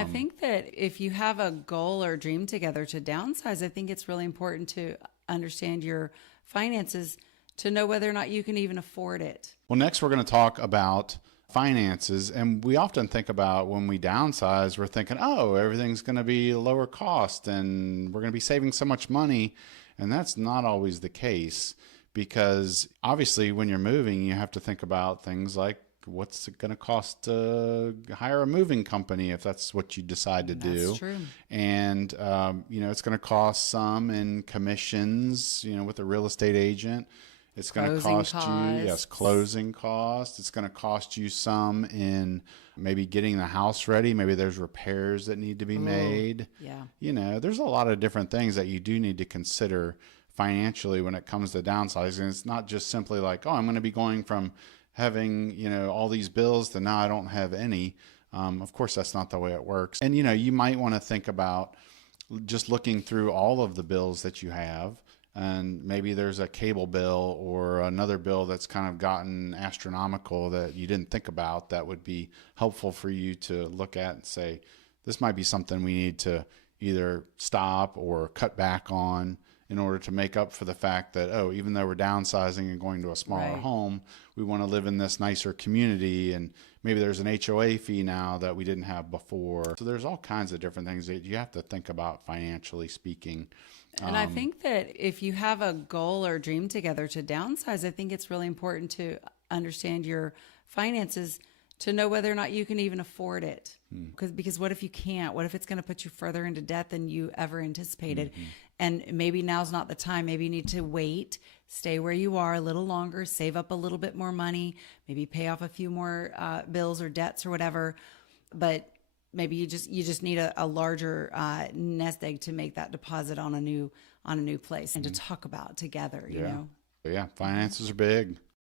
I think that if you have a goal or dream together to downsize, I think it's really important to understand your finances to know whether or not you can even afford it. Well, next we're going to talk about finances. And we often think about when we downsize, we're thinking, oh, everything's going to be lower cost and we're going to be saving so much money. And that's not always the case, because obviously when you're moving, you have to think about things like, what's it going to cost to hire a moving company if that's what you decide to do? That's true. And, it's going to cost some in commissions, with a real estate agent. It's going to cost you, yes, closing costs. It's going to cost you some in maybe getting the house ready. Maybe there's repairs that need to be made. Yeah. There's a lot of different things that you do need to consider financially when it comes to downsizing. It's not just simply like, oh, I'm going to be going from having, all these bills to now I don't have any. Of course, that's not the way it works. And, you might want to think about just looking through all of the bills that you have. And maybe there's a cable bill or another bill that's kind of gotten astronomical that you didn't think about that would be helpful for you to look at and say, this might be something we need to either stop or cut back on in order to make up for the fact that, oh, even though we're downsizing and going to a smaller home, we want to live in this nicer community. And maybe there's an HOA fee now that we didn't have before. So there's all kinds of different things that you have to think about financially speaking. And I think that if you have a goal or dream together to downsize, I think it's really important to understand your finances to know whether or not you can even afford it. Because what if you can't? What if it's going to put you further into debt than you ever anticipated? And maybe now's not the time. Maybe you need to wait, stay where you are a little longer, save up a little bit more money, maybe pay off a few more bills or debts or whatever. But maybe you just need a larger nest egg to make that deposit on a new place and to talk about together. You know. Yeah, finances are big.